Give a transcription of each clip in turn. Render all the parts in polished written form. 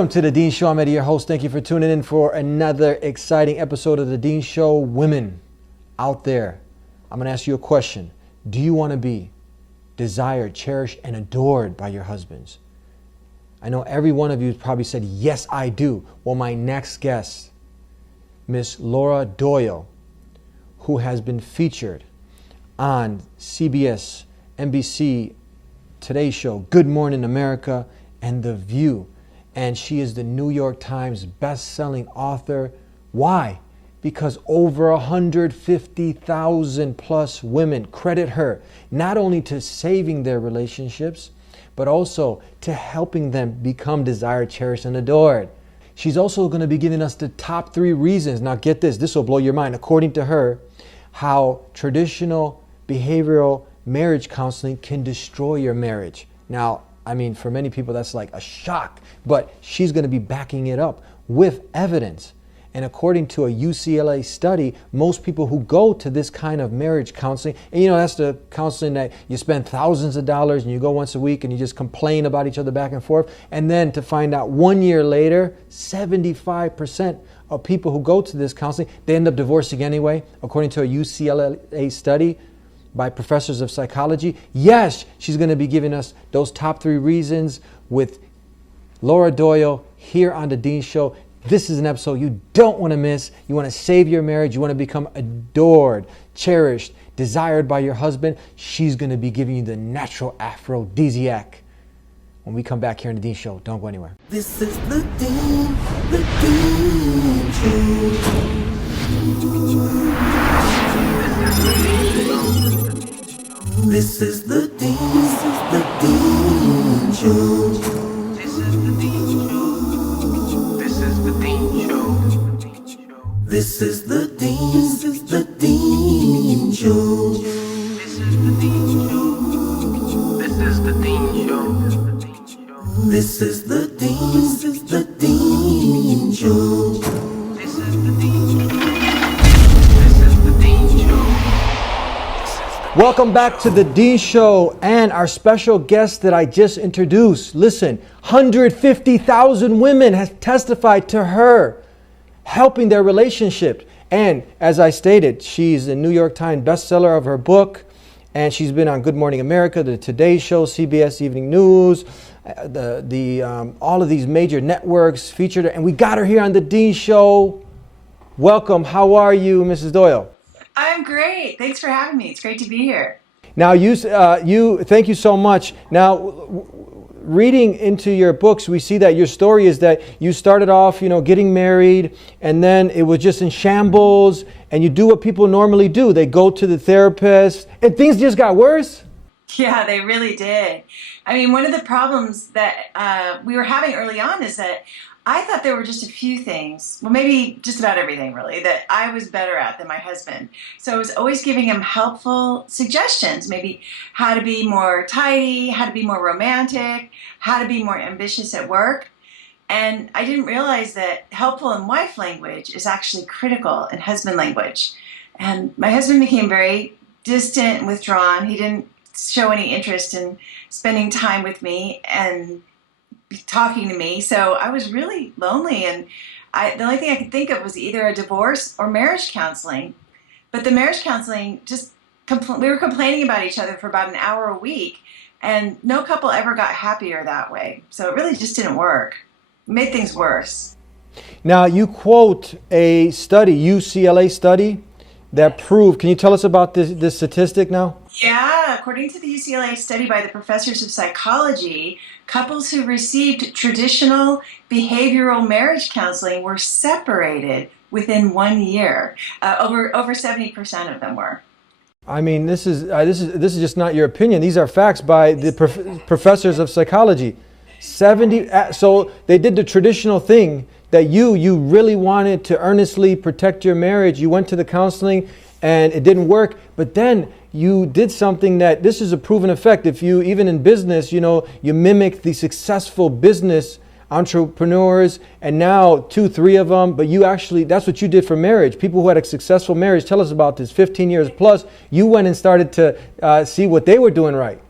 Welcome to the Dean Show. I'm Eddie, your host. Thank you for tuning in for another exciting episode of the Dean Show. Women out there, I'm going to ask you a question. Do you want to be desired, cherished, and adored by your husbands? I know every one of you probably said, yes, I do. Well, my next guest, Miss Laura Doyle, who has been featured on CBS, NBC, Today Show, Good Morning America, and The View. And she is the New York Times best-selling author. Why? Because over 150,000 plus women credit her not only to saving their relationships, but also to helping them become desired, cherished, and adored. She's also going to be giving us the top 3 reasons. Now get this will blow your mind. According to her, how traditional behavioral marriage counseling can destroy your marriage. Now, I mean, for many people, that's like a shock, but she's going to be backing it up with evidence. And according to a UCLA study, most people who go to this kind of marriage counseling, and that's the counseling that you spend thousands of dollars and you go once a week and you just complain about each other back and forth. And then to find out 1 year later, 75% of people who go to this counseling, they end up divorcing anyway, according to a UCLA study by professors of psychology. Yes, she's going to be giving us those top 3 reasons with Laura Doyle here on the Dean Show. This is an episode you don't want to miss. You want to save your marriage. You want to become adored, cherished, desired by your husband. She's going to be giving you the natural aphrodisiac when we come back here on the Dean Show. Don't go anywhere. This is the Dean Show. This is the Dean Show. This is the Dean Show. This is the Dean Show. This is the Dean Show. This is the Dean Show. This is the Dean Show. This is the Dean Show. This is the Dean Show. Welcome back to the Dean Show and our special guest that I just introduced. Listen, 150,000 women have testified to her helping their relationship. And as I stated, she's a New York Times bestseller of her book, and she's been on Good Morning America, the Today Show, CBS Evening News, all of these major networks featured her, and we got her here on the Dean Show. Welcome. How are you, Mrs. Doyle? I'm great. Thanks for having me. It's great to be here. Now, thank you so much. Now, reading into your books, we see that your story is that you started off, getting married, and then it was just in shambles, and you do what people normally do. They go to the therapist, and things just got worse. Yeah, they really did. I mean, one of the problems that we were having early on is that I thought there were just a few things, well, maybe just about everything really, that I was better at than my husband. So I was always giving him helpful suggestions, maybe how to be more tidy, how to be more romantic, how to be more ambitious at work. And I didn't realize that helpful in wife language is actually critical in husband language. And my husband became very distant and withdrawn. He didn't show any interest in spending time with me and talking to me, so I was really lonely, and the only thing I could think of was either a divorce or marriage counseling. But the marriage counseling, we were complaining about each other for about an hour a week, and no couple ever got happier that way. So it really just didn't work. It made things worse. Now, you quote a study, UCLA study, that proved, can you tell us about this statistic now? Yeah, according to the UCLA study by the professors of psychology, couples who received traditional behavioral marriage counseling were separated within 1 year. Over 70% of them were. I mean, this is just not your opinion. These are facts by the professors of psychology. So they did the traditional thing that you really wanted to earnestly protect your marriage. You went to the counseling and it didn't work, but then you did something that this is a proven effect. If you, even in business, you mimic the successful business entrepreneurs, and now 2-3 of them, but you actually, that's what you did for marriage. People who had a successful marriage, tell us about this, 15 years plus, you went and started to see what they were doing right.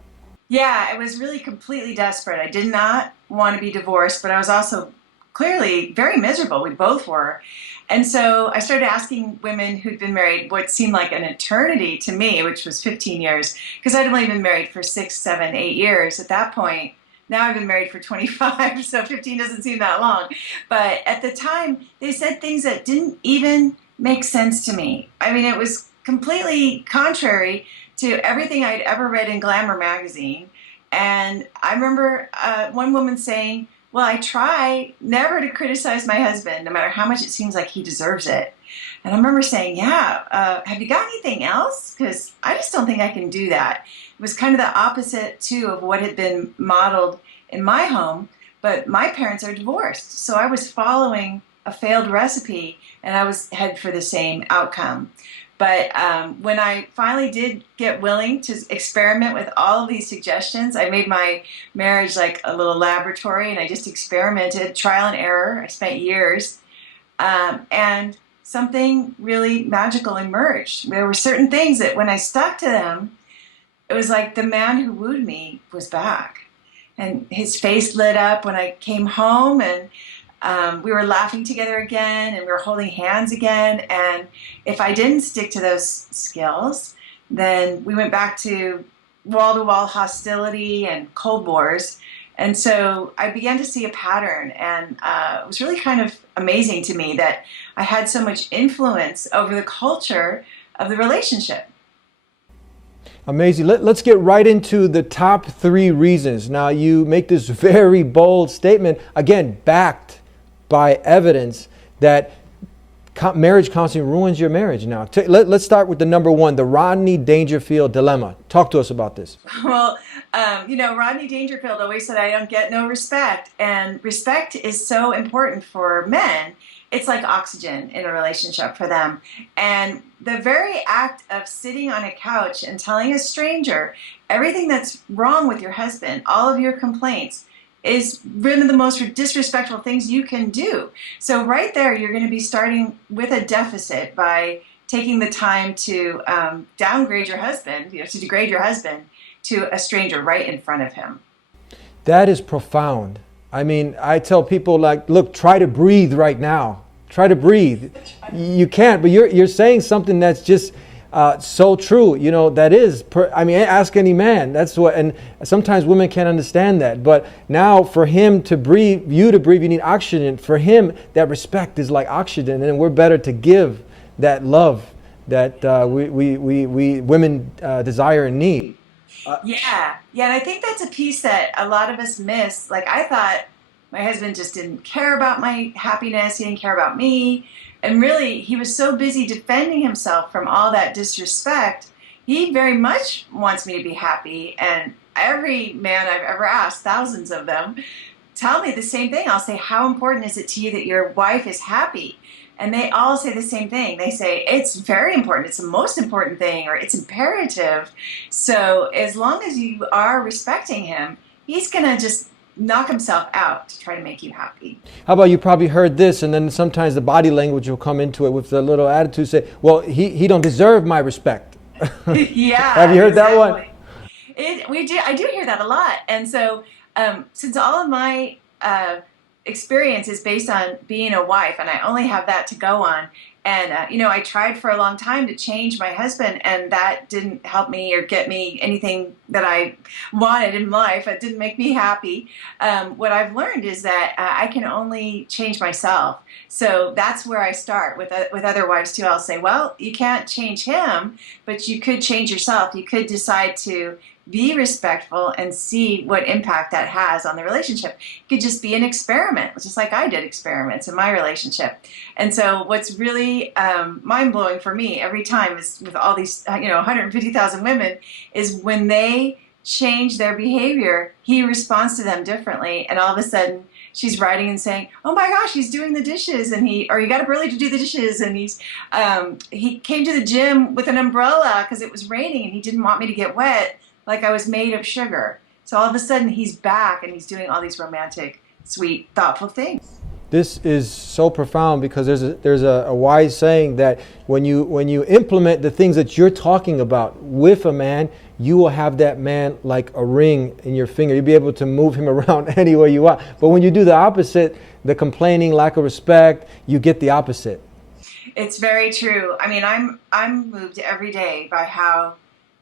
Yeah, I was really completely desperate. I did not want to be divorced, but I was also clearly very miserable. We both were. And so I started asking women who'd been married what seemed like an eternity to me, which was 15 years, because I'd only been married for 6, 7, 8 years at that point. Now I've been married for 25, so 15 doesn't seem that long. But at the time, they said things that didn't even make sense to me. I mean, it was completely contrary to everything I'd ever read in Glamour magazine. And I remember one woman saying, well, I try never to criticize my husband, no matter how much it seems like he deserves it. And I remember saying, yeah, have you got anything else? Because I just don't think I can do that. It was kind of the opposite, too, of what had been modeled in my home. But my parents are divorced. So I was following a failed recipe, and I was headed for the same outcome. But when I finally did get willing to experiment with all of these suggestions, I made my marriage like a little laboratory, and I just experimented, trial and error. I spent years. And something really magical emerged. There were certain things that when I stuck to them, it was like the man who wooed me was back. And his face lit up when I came home, and we were laughing together again, and we were holding hands again. And if I didn't stick to those skills, then we went back to wall-to-wall hostility and Cold Wars. And so I began to see a pattern, and it was really kind of amazing to me that I had so much influence over the culture of the relationship. Amazing. Let's get right into the top 3 reasons. Now, you make this very bold statement, again, backed by evidence, that marriage counseling ruins your marriage. Now, let's start with the number 1, the Rodney Dangerfield dilemma. Talk to us about this. Well, Rodney Dangerfield always said, I don't get no respect. And respect is so important for men. It's like oxygen in a relationship for them. And the very act of sitting on a couch and telling a stranger everything that's wrong with your husband, all of your complaints, is one of the most disrespectful things you can do. So right there, you're going to be starting with a deficit by taking the time to downgrade your husband, to degrade your husband to a stranger right in front of him. That is profound. I mean, I tell people, like, look, try to breathe right now. Try to breathe. You can't, but you're saying something that's just so true. That is, ask any man. That's what, and sometimes women can't understand that. But now for him to breathe, you need oxygen. For him, that respect is like oxygen, and we're better to give that love that we women desire and need. Yeah, and I think that's a piece that a lot of us miss. Like, I thought my husband just didn't care about my happiness. He didn't care about me. And really, he was so busy defending himself from all that disrespect. He very much wants me to be happy. And every man I've ever asked, thousands of them, tell me the same thing. I'll say, how important is it to you that your wife is happy? And they all say the same thing. They say, it's very important. It's the most important thing, or it's imperative. So as long as you are respecting him, he's going to just knock himself out to try to make you happy. How about, you probably heard this, and then sometimes the body language will come into it with the little attitude, say, well, he don't deserve my respect. Yeah. Have you heard that one? I do hear that a lot. And so since all of my experience is based on being a wife, and I only have that to go on, and I tried for a long time to change my husband, and that didn't help me or get me anything that I wanted in life. It didn't make me happy. What I've learned is that I can only change myself. So that's where I start with other wives too. I'll say, well, you can't change him, but you could change yourself. You could decide to be respectful and see what impact that has on the relationship. It could just be an experiment, just like I did experiments in my relationship. And so what's really mind-blowing for me every time is with all these 150,000 women is when they change their behavior, he responds to them differently. And all of a sudden she's writing and saying, oh my gosh, he's doing the dishes, and he got up early to do the dishes, and he came to the gym with an umbrella because it was raining and he didn't want me to get wet, like I was made of sugar. So all of a sudden he's back and he's doing all these romantic, sweet, thoughtful things. This is so profound, because there's a wise saying that when you implement the things that you're talking about with a man, you will have that man like a ring in your finger. You'll be able to move him around anywhere you want. But when you do the opposite, the complaining, lack of respect, you get the opposite. It's very true. I mean, I'm moved every day by how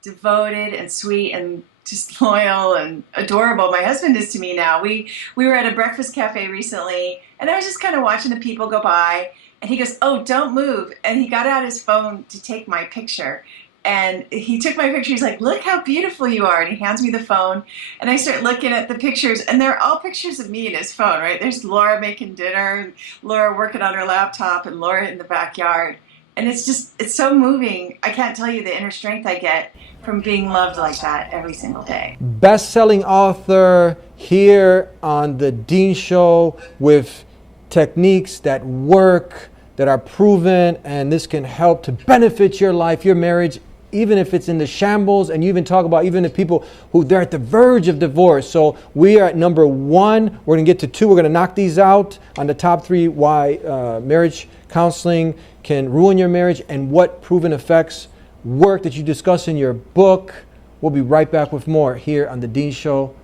devoted and sweet and just loyal and adorable my husband is to me now. We were at a breakfast cafe recently, and I was just kind of watching the people go by, and he goes, "Oh, don't move." And he got out his phone to take my picture. And he took my picture. He's like, "Look how beautiful you are." And he hands me the phone. And I start looking at the pictures. And they're all pictures of me in his phone, right? There's Laura making dinner, and Laura working on her laptop, and Laura in the backyard. And it's so moving. I can't tell you the inner strength I get from being loved like that every single day. Best-selling author here on the Dean Show with techniques that work, that are proven, and this can help to benefit your life, your marriage, even if it's in the shambles. And you even talk about even the people who they're at the verge of divorce. So we are at number 1. We're going to get to 2. We're going to knock these out on the top 3 why marriage counseling can ruin your marriage and what proven effects work that you discuss in your book. We'll be right back with more here on the Dean Show.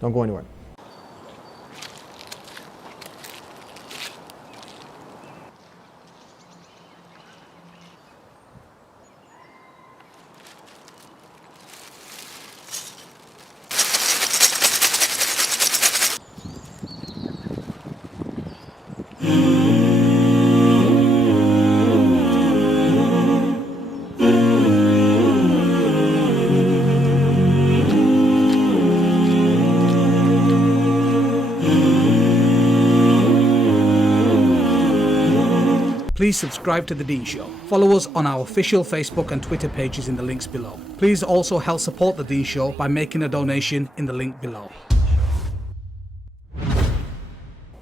Don't go anywhere. Please subscribe to The Dean Show. Follow us on our official Facebook and Twitter pages in the links below. Please also help support The Dean Show by making a donation in the link below.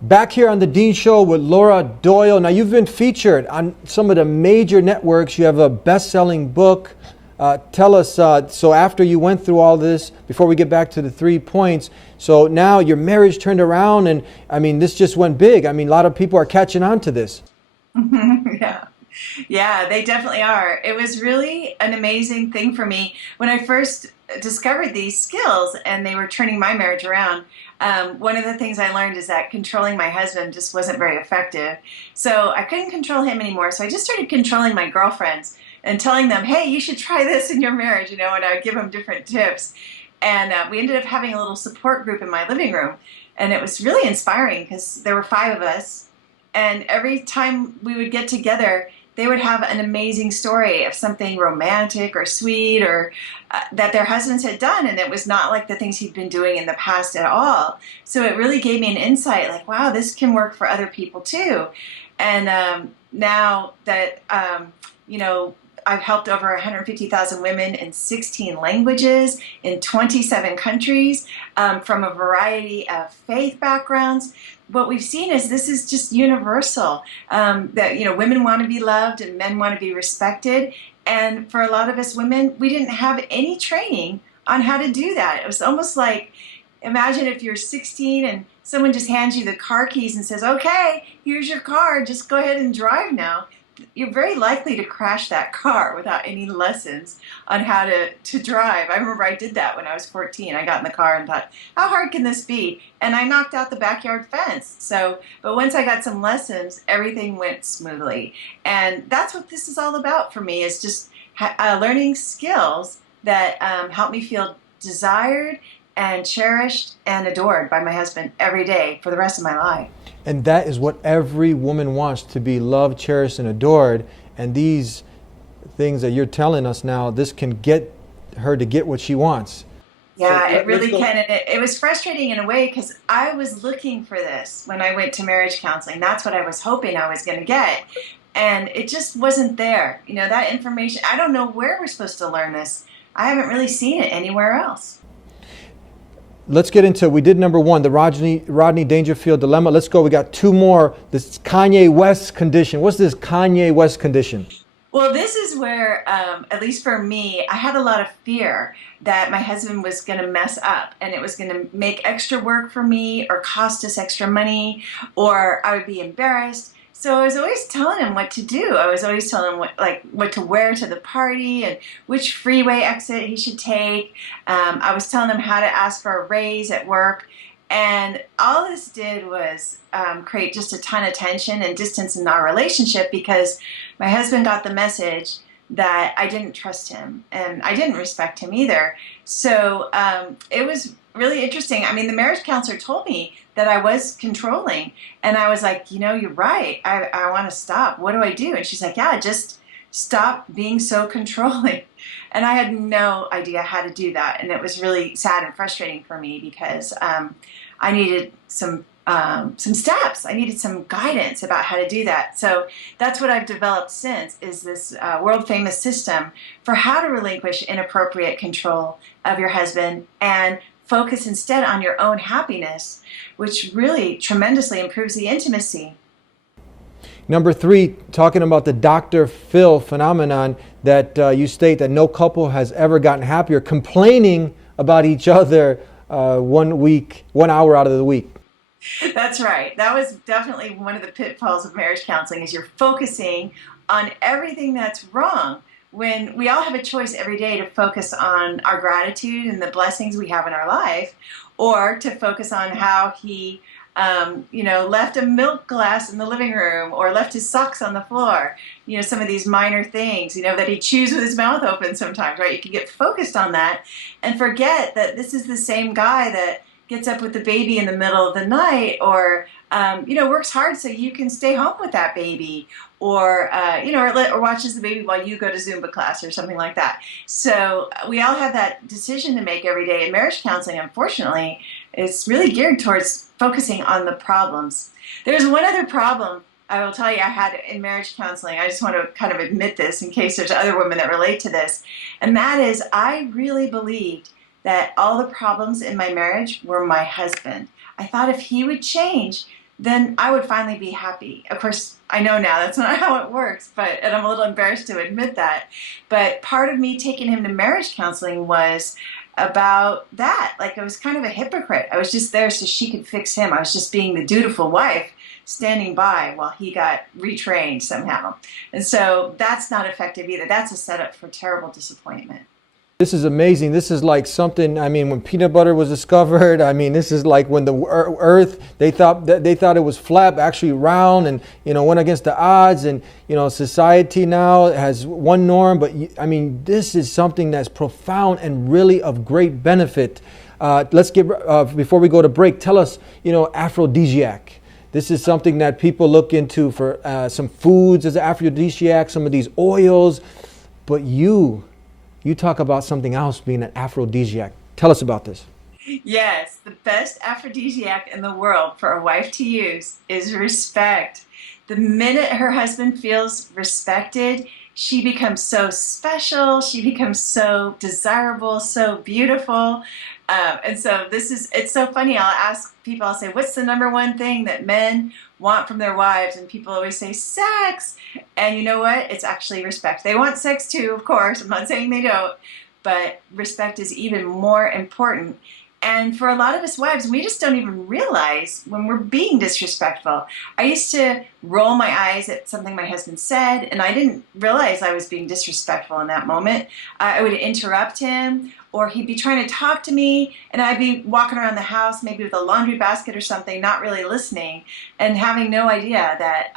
Back here on the Dean Show with Laura Doyle. Now, you've been featured on some of the major networks. You have a best-selling book. Tell us, so after you went through all this, before we get back to the 3 points, so now your marriage turned around, and I mean, this just went big. I mean, a lot of people are catching on to this. Yeah, they definitely are. It was really an amazing thing for me when I first discovered these skills and they were turning my marriage around. One of the things I learned is that controlling my husband just wasn't very effective. So I couldn't control him anymore. So I just started controlling my girlfriends and telling them, "Hey, you should try this in your marriage," and I would give them different tips. And we ended up having a little support group in my living room. And it was really inspiring because there were 5 of us. And every time we would get together, they would have an amazing story of something romantic or sweet or that their husbands had done. And it was not like the things he'd been doing in the past at all. So it really gave me an insight like, wow, this can work for other people too. And now that, I've helped over 150,000 women in 16 languages in 27 countries from a variety of faith backgrounds. What we've seen is this is just universal, that, women want to be loved and men want to be respected. And for a lot of us women, we didn't have any training on how to do that. It was almost like, imagine if you're 16 and someone just hands you the car keys and says, "Okay, here's your car, just go ahead and drive now." You're very likely to crash that car without any lessons on how to drive. I remember I did that when I was 14. I got in the car and thought, how hard can this be? And I knocked out the backyard fence. But once I got some lessons, everything went smoothly. And that's what this is all about for me, is just learning skills that help me feel desired and cherished and adored by my husband every day for the rest of my life. And that is what every woman wants, to be loved, cherished, and adored. And these things that you're telling us now, this can get her to get what she wants. Yeah, it really can. And it was frustrating in a way because I was looking for this when I went to marriage counseling. That's what I was hoping I was going to get. And it just wasn't there. That information, I don't know where we're supposed to learn this. I haven't really seen it anywhere else. Let's get into, we did number 1, the Rodney Dangerfield dilemma. Let's go. We got 2 more. This Kanye West condition. What's this Kanye West condition? Well, this is where, at least for me, I had a lot of fear that my husband was going to mess up and it was going to make extra work for me or cost us extra money, or I would be embarrassed. So I was always telling him what to do. I was always telling him what to wear to the party and which freeway exit he should take. I was telling him how to ask for a raise at work. And all this did was create just a ton of tension and distance in our relationship because my husband got the message that I didn't trust him and I didn't respect him either. So it was really interesting. I mean, the marriage counselor told me that I was controlling, and I was like, you're right. I want to stop. What do I do? And she's like, yeah, just stop being so controlling. And I had no idea how to do that, and it was really sad and frustrating for me because I needed some steps. I needed some guidance about how to do that. So that's what I've developed since is this world famous system for how to relinquish inappropriate control of your husband and focus instead on your own happiness, which really tremendously improves the intimacy. Number 3, talking about the Dr. Phil phenomenon that you state that no couple has ever gotten happier complaining about each other 1 hour out of the week. That's right. That was definitely one of the pitfalls of marriage counseling is you're focusing on everything that's wrong when we all have a choice every day to focus on our gratitude and the blessings we have in our life, or to focus on how he left a milk glass in the living room or left his socks on the floor, some of these minor things, that he chews with his mouth open sometimes, right? You can get focused on that and forget that this is the same guy that gets up with the baby in the middle of the night or, works hard so you can stay home with that baby or watches the baby while you go to Zumba class or something like that. So we all have that decision to make every day. And marriage counseling, unfortunately, is really geared towards focusing on the problems. There's one other problem I will tell you I had in marriage counseling. I just want to kind of admit this in case there's other women that relate to this. And that is I really believed that all the problems in my marriage were my husband. I thought if he would change, then I would finally be happy. Of course, I know now that's not how it works, and I'm a little embarrassed to admit that. But part of me taking him to marriage counseling was about that. Like I was kind of a hypocrite. I was just there so she could fix him. I was just being the dutiful wife standing by while he got retrained somehow. And so that's not effective either. That's a setup for terrible disappointment. This is amazing. This is like something, when peanut butter was discovered, this is like when the earth, they thought it was flat, actually round and, went against the odds. And, society now has one norm, but this is something that's profound and really of great benefit. Let's get, before we go to break, tell us, aphrodisiac. This is something that people look into for some foods as aphrodisiac, some of these oils, but you talk about something else being an aphrodisiac. Tell us about this. Yes, the best aphrodisiac in the world for a wife to use is respect. The minute her husband feels respected, she becomes so special, she becomes so desirable, so beautiful. And so it's so funny. I'll ask people, I'll say, what's the number one thing that men want from their wives? And people always say sex. And you know what? It's actually respect. They want sex too, of course. I'm not saying they don't, but respect is even more important. And for a lot of us wives, we just don't even realize when we're being disrespectful. I used to roll my eyes at something my husband said, and I didn't realize I was being disrespectful in that moment. I would interrupt him, or he'd be trying to talk to me, and I'd be walking around the house, maybe with a laundry basket or something, not really listening, and having no idea that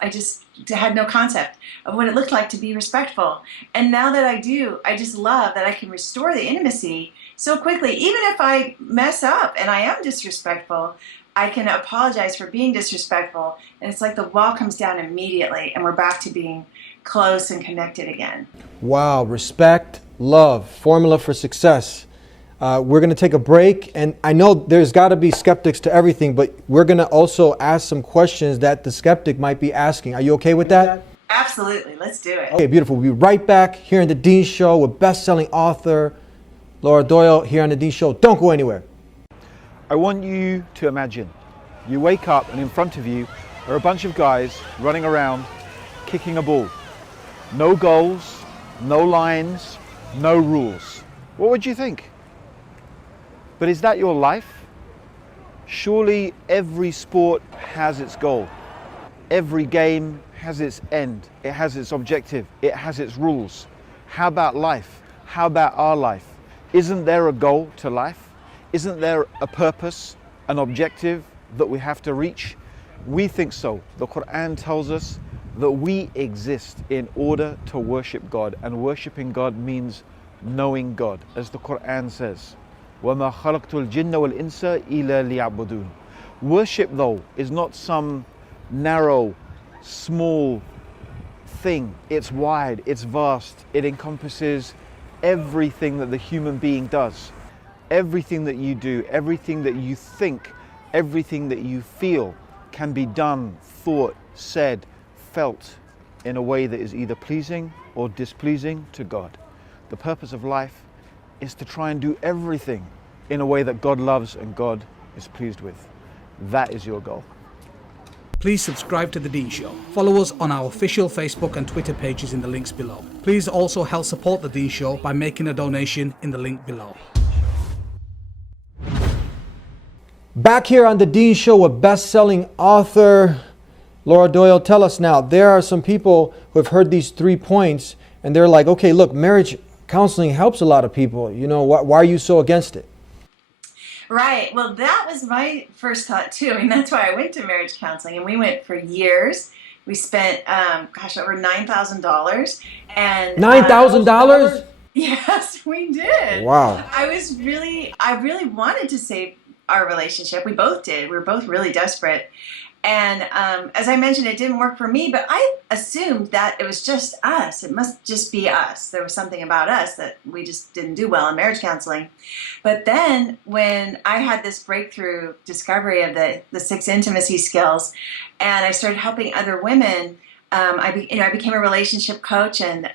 I just had no concept of what it looked like to be respectful. And now that I do, I just love that I can restore the intimacy so quickly. Even if I mess up and I am disrespectful, I can apologize for being disrespectful, and it's like the wall comes down immediately, and we're back to being close and connected again. Wow, respect, love, formula for success. We're going to take a break, and I know there's got to be skeptics to everything, but we're going to also ask some questions that the skeptic might be asking. Are you okay with that? Absolutely, let's do it. Okay, beautiful. We'll be right back here in the Dean Show with best-selling author Laura Doyle here on the Dean Show. Don't go anywhere. I want you to imagine you wake up and in front of you are a bunch of guys running around kicking a ball. No goals, no lines, no rules. What would you think? But is that your life? Surely every sport has its goal. Every game has its end, it has its objective, it has its rules. How about life? How about our life? Isn't there a goal to life? Isn't there a purpose, an objective that we have to reach? We think so. The Quran tells us that we exist in order to worship God, and worshiping God means knowing God, as the Quran says. وَمَا خَلَقْتُ الْجِنَّ وَالْإِنسَ إِلَّا لِيَعْبُدُونَ. Worship, though, is not some narrow, small thing. It's wide, it's vast, it encompasses everything that the human being does. Everything that you do, everything that you think, everything that you feel can be done, thought, said, felt in a way that is either pleasing or displeasing to God. The purpose of life is to try and do everything in a way that God loves and God is pleased with. That is your goal. Please subscribe to The Dean Show. Follow us on our official Facebook and Twitter pages in the links below. Please also help support The Dean Show by making a donation in the link below. Back here on The Dean Show with best-selling author Laura Doyle. Tell us now, there are some people who have heard these 3 points and they're like, okay, look, marriage counseling helps a lot of people. You know, why are you so against it? Right. Well, that was my first thought too. I mean, that's why I went to marriage counseling, and we went for years. We spent, over $9,000. And $9,000? Yes, we did. Wow. I really wanted to save our relationship. We both did. We were both really desperate. And as I mentioned, it didn't work for me, but I assumed that it was just us. It must just be us. There was something about us that we just didn't do well in marriage counseling. But then when I had this breakthrough discovery of the 6 intimacy skills, and I started helping other women, I became a relationship coach, and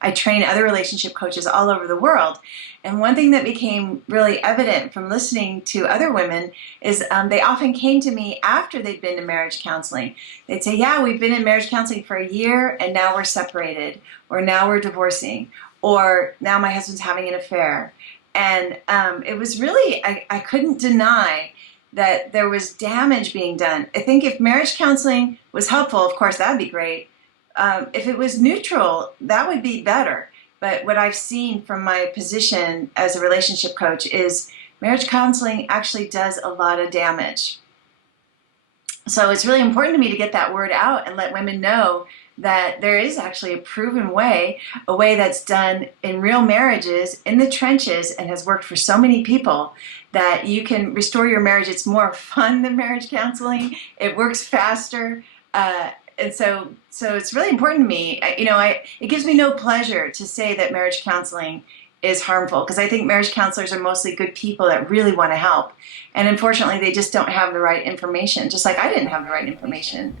I train other relationship coaches all over the world. And one thing that became really evident from listening to other women is they often came to me after they'd been to marriage counseling. They'd say, yeah, we've been in marriage counseling for a year and now we're separated, or now we're divorcing, or now my husband's having an affair. And it was really, I couldn't deny that there was damage being done. I think if marriage counseling was helpful, of course, that'd be great. If it was neutral, that would be better. But what I've seen from my position as a relationship coach is marriage counseling actually does a lot of damage. So it's really important to me to get that word out and let women know that there is actually a proven way, a way that's done in real marriages, in the trenches, and has worked for so many people, that you can restore your marriage. It's more fun than marriage counseling. It works faster. And so it's really important to me. It gives me no pleasure to say that marriage counseling is harmful, because I think marriage counselors are mostly good people that really want to help. And unfortunately, they just don't have the right information, just like I didn't have the right information.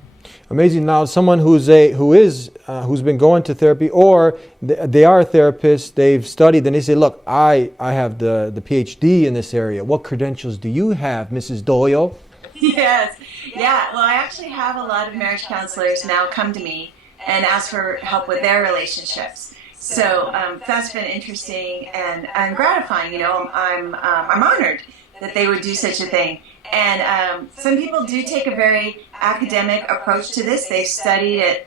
Amazing. Now, someone who's been going to therapy, or they are a therapist, they've studied, and they say, look, I have the PhD in this area. What credentials do you have, Mrs. Doyle? Yes. Yeah. Well, I actually have a lot of marriage counselors now come to me and ask for help with their relationships. So that's been interesting and gratifying. I'm honored that they would do such a thing. And some people do take a very academic approach to this. They studied it,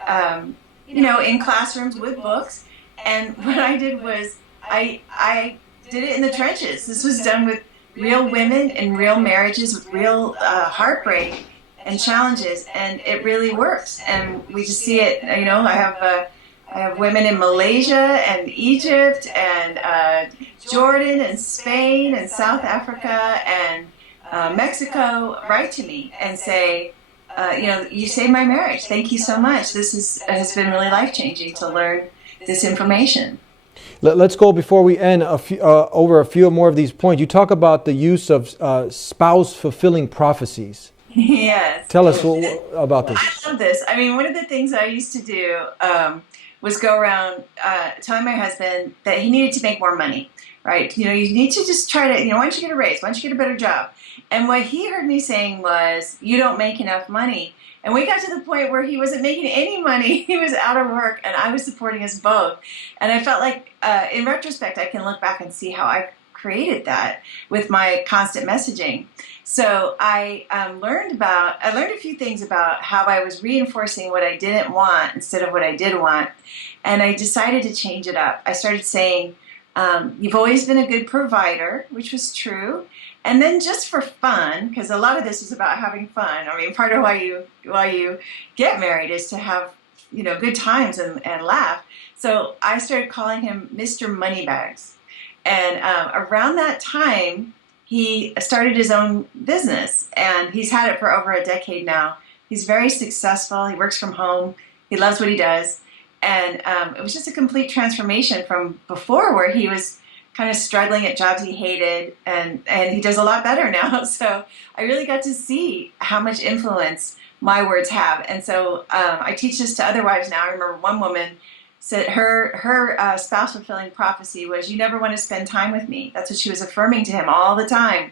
in classrooms with books. And what I did was I did it in the trenches. This was done with real women in real marriages with real heartbreak and challenges, and it really works. And we just see it. I have women in Malaysia and Egypt and Jordan and Spain and South Africa and Mexico write to me and say, you saved my marriage. Thank you so much. This has been really life-changing to learn this information. Let's go, before we end, over a few more of these points. You talk about the use of spouse-fulfilling prophecies. Yes. Tell us about this. I love this. I mean, one of the things I used to do was go around telling my husband that he needed to make more money, right? You need to just try to, why don't you get a raise? Why don't you get a better job? And what he heard me saying was, you don't make enough money. And we got to the point where he wasn't making any money. He was out of work, and I was supporting us both. And I felt like, in retrospect, I can look back and see how I created that with my constant messaging. So I learned a few things about how I was reinforcing what I didn't want instead of what I did want. And I decided to change it up. I started saying, you've always been a good provider, which was true. And then just for fun, because a lot of this is about having fun. I mean, part of why you get married is to have, good times and laugh. So I started calling him Mr. Moneybags. And around that time, he started his own business, and he's had it for over a decade now. He's very successful. He works from home. He loves what he does. And it was just a complete transformation from before, where he was kind of struggling at jobs he hated, and he does a lot better now. So I really got to see how much influence my words have. And so I teach this to other wives now. I remember one woman said her spouse-fulfilling prophecy was, you never want to spend time with me. That's what she was affirming to him all the time.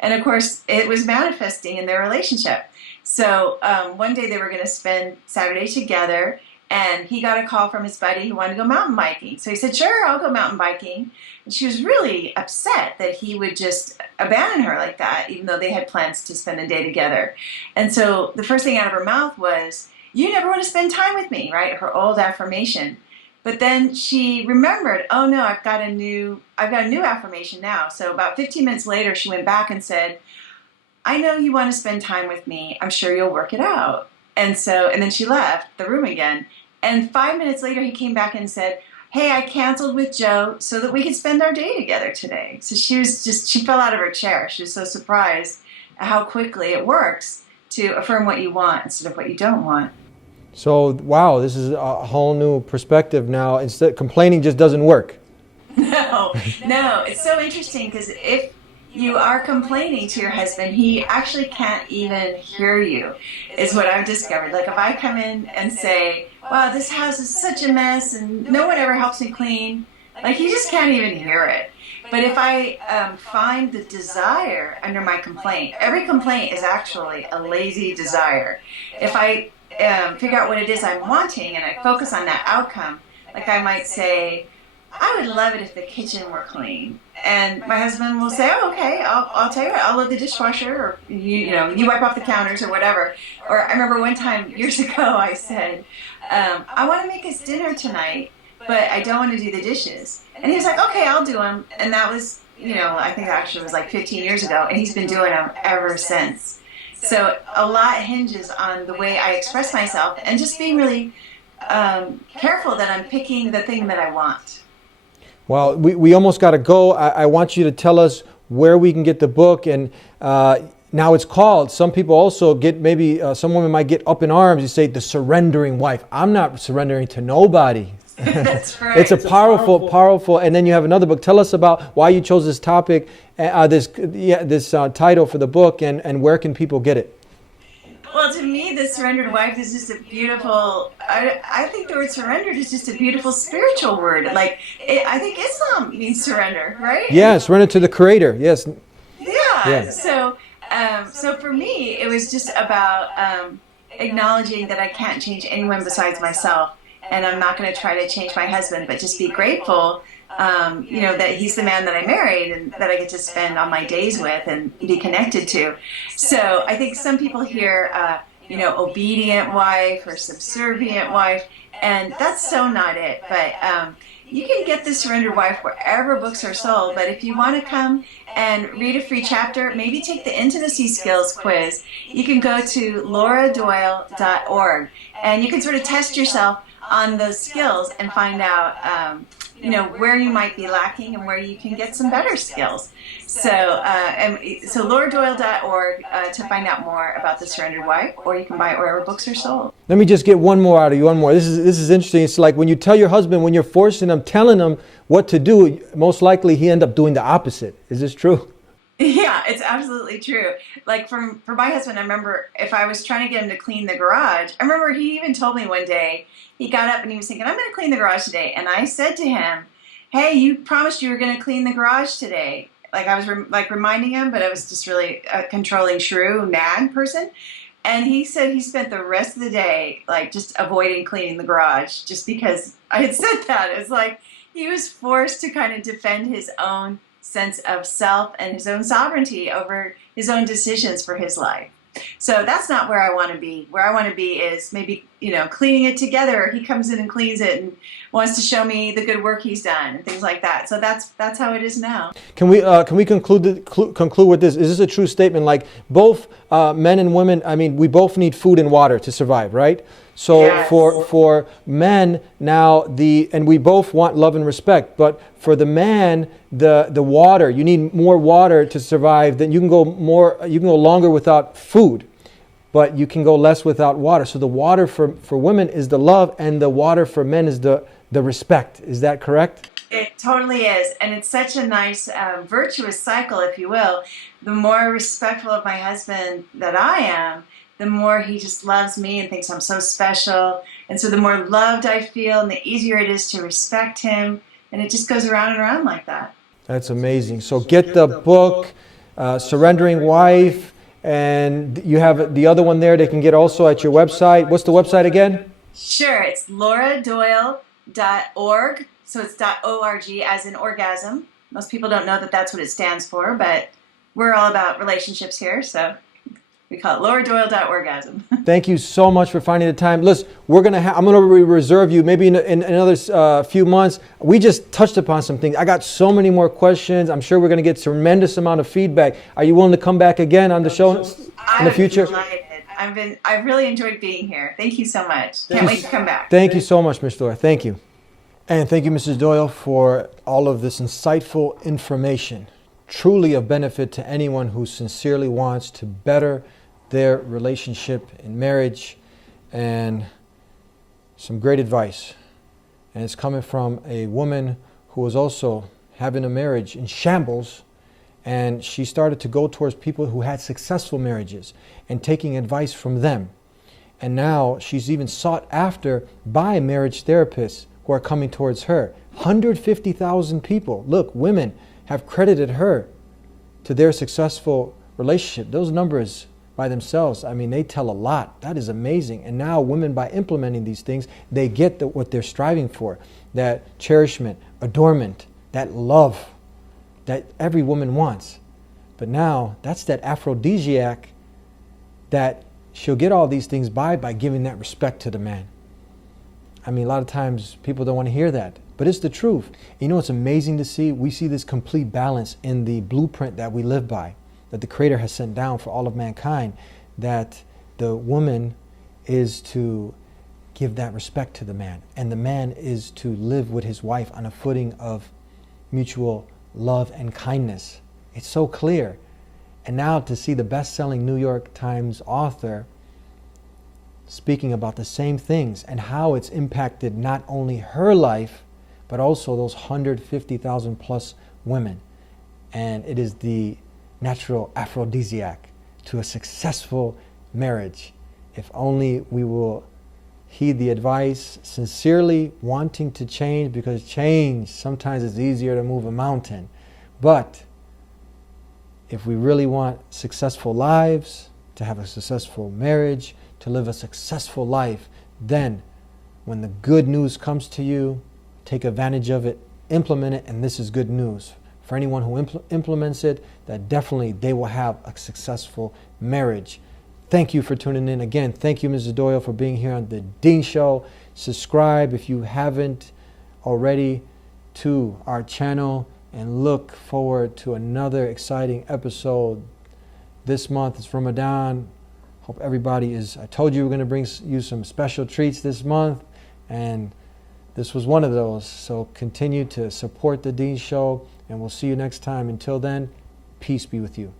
And of course, it was manifesting in their relationship. So one day they were going to spend Saturday together, and he got a call from his buddy who wanted to go mountain biking. So he said, sure, I'll go mountain biking. And she was really upset that he would just abandon her like that, even though they had plans to spend the day together. And so the first thing out of her mouth was, you never want to spend time with me, right? Her old affirmation. But then she remembered, oh no, I've got a new affirmation now. So about 15 minutes later, she went back and said, I know you want to spend time with me. I'm sure you'll work it out. And then she left the room again. And 5 minutes later, he came back and said, hey, I canceled with Joe so that we could spend our day together today. So she fell out of her chair. She was so surprised at how quickly it works to affirm what you want instead of what you don't want. So, wow, this is a whole new perspective now. Instead, complaining just doesn't work. No, it's so interesting, because if you are complaining to your husband, he actually can't even hear you, is what I've discovered. Like if I come in and say, wow, this house is such a mess and no one ever helps me clean, like he just can't even hear it. But if I find the desire under my complaint, every complaint is actually a lazy desire. If I figure out what it is I'm wanting and I focus on that outcome, like I might say, I would love it if the kitchen were clean. And my husband will say, oh, okay, I'll tell you what, I'll load the dishwasher, or you wipe off the counters or whatever. Or I remember one time years ago I said, I want to make us dinner tonight, but I don't want to do the dishes. And he was like, okay, I'll do them. And that was, I think actually it was like 15 years ago, and he's been doing them ever since. So a lot hinges on the way I express myself, and just being really careful that I'm picking the thing that I want. Well, we almost got to go. I want you to tell us where we can get the book. And now it's called, some people also get, maybe some women might get up in arms. You say, The Surrendering Wife. I'm not surrendering to nobody. That's right. It's a powerful. And then you have another book. Tell us about why you chose this topic, this title for the book, and where can people get it? Well, to me, the surrendered wife is just a beautiful, I think the word surrendered is just a beautiful spiritual word. Like, I think Islam means surrender, right? Yeah, surrender to the Creator, yes. Yeah. So for me, it was just about acknowledging that I can't change anyone besides myself. And I'm not going to try to change my husband, but just be grateful, that he's the man that I married and that I get to spend all my days with and be connected to. So I think some people hear, obedient wife or subservient wife, and that's so not it. But you can get the Surrendered Wife wherever books are sold. But if you want to come and read a free chapter, maybe take the Intimacy Skills quiz, you can go to lauradoyle.org, and you can sort of test yourself on those skills and find out, where you might be lacking and where you can get some better skills. So lauradoyle.org to find out more about the Surrendered Wife, or you can buy it wherever books are sold. Let me just get one more out of you, one more. This is interesting. It's like when you tell your husband, when you're forcing him, telling him what to do, most likely he end up doing the opposite. Is this true? Yeah, it's absolutely true. Like for my husband, I remember if I was trying to get him to clean the garage, I remember he even told me one day, he got up and he was thinking, I'm going to clean the garage today. And I said to him, hey, you promised you were going to clean the garage today. Like I was reminding him, but I was just really a controlling shrew, mad person. And he said he spent the rest of the day like just avoiding cleaning the garage just because I had said that. It's like he was forced to kind of defend his own sense of self and his own sovereignty over his own decisions for his life. So that's not where I want to be. Where I want to be is maybe, cleaning it together. He comes in and cleans it and wants to show me the good work he's done and things like that. So that's how it is now. Can we conclude with this? Is this a true statement? Like both men and women, I mean, we both need food and water to survive, right? So Yes. for men now, and we both want love and respect, but for the man, the water, you need more water to survive. Then you can go longer without food, but you can go less without water. So the water for women is the love, and the water for men is the respect. Is that correct? It totally is. And it's such a nice virtuous cycle, if you will. The more respectful of my husband that I am, the more he just loves me and thinks I'm so special. And so the more loved I feel and the easier it is to respect him. And it just goes around and around like that. That's amazing. So get the book, Surrendering Wife, and you have the other one there they can get also at your website. What's the website again? Sure, it's lauradoyle.org. So it's .org as in orgasm. Most people don't know that that's what it stands for, but we're all about relationships here, so we call it lauradoyle.orgasm. Thank you so much for finding the time. Listen, I'm gonna reserve you maybe in another few months. We just touched upon some things. I got so many more questions. I'm sure we're gonna get tremendous amount of feedback. Are you willing to come back again on the show in the future? I'm delighted. I've really enjoyed being here. Thank you so much. Can't wait to come back. Thank you so much, Ms. Doyle. Thank you. And thank you, Mrs. Doyle, for all of this insightful information. Truly of benefit to anyone who sincerely wants to better their relationship in marriage, and some great advice. And it's coming from a woman who was also having a marriage in shambles, and she started to go towards people who had successful marriages and taking advice from them. And now she's even sought after by marriage therapists who are coming towards her. 150,000 people, look, women have credited her to their successful relationship. Those numbers by themselves, I mean, they tell a lot. That is amazing. And now women, by implementing these things, they get what they're striving for. That cherishment, adornment, that love that every woman wants. But now, that's that aphrodisiac that she'll get all these things by giving that respect to the man. I mean, a lot of times people don't want to hear that, but it's the truth. You know, it's amazing to see. We see this complete balance in the blueprint that we live by, that the Creator has sent down for all of mankind, that the woman is to give that respect to the man, and the man is to live with his wife on a footing of mutual love and kindness. It's so clear. And now to see the best-selling New York Times author speaking about the same things and how it's impacted not only her life, but also those 150,000 plus women. And it is the natural aphrodisiac to a successful marriage. If only we will heed the advice, sincerely wanting to change, because change sometimes is easier to move a mountain. But if we really want successful lives, to have a successful marriage, to live a successful life, then when the good news comes to you, take advantage of it, implement it, and this is good news. For anyone who implements it, that definitely they will have a successful marriage. Thank you for tuning in. Again, thank you, Mrs. Doyle, for being here on The Dean Show. Subscribe if you haven't already to our channel, and look forward to another exciting episode. This month is Ramadan. Hope everybody I told you we're going to bring you some special treats this month, and this was one of those. So continue to support The Dean Show, and we'll see you next time. Until then, peace be with you.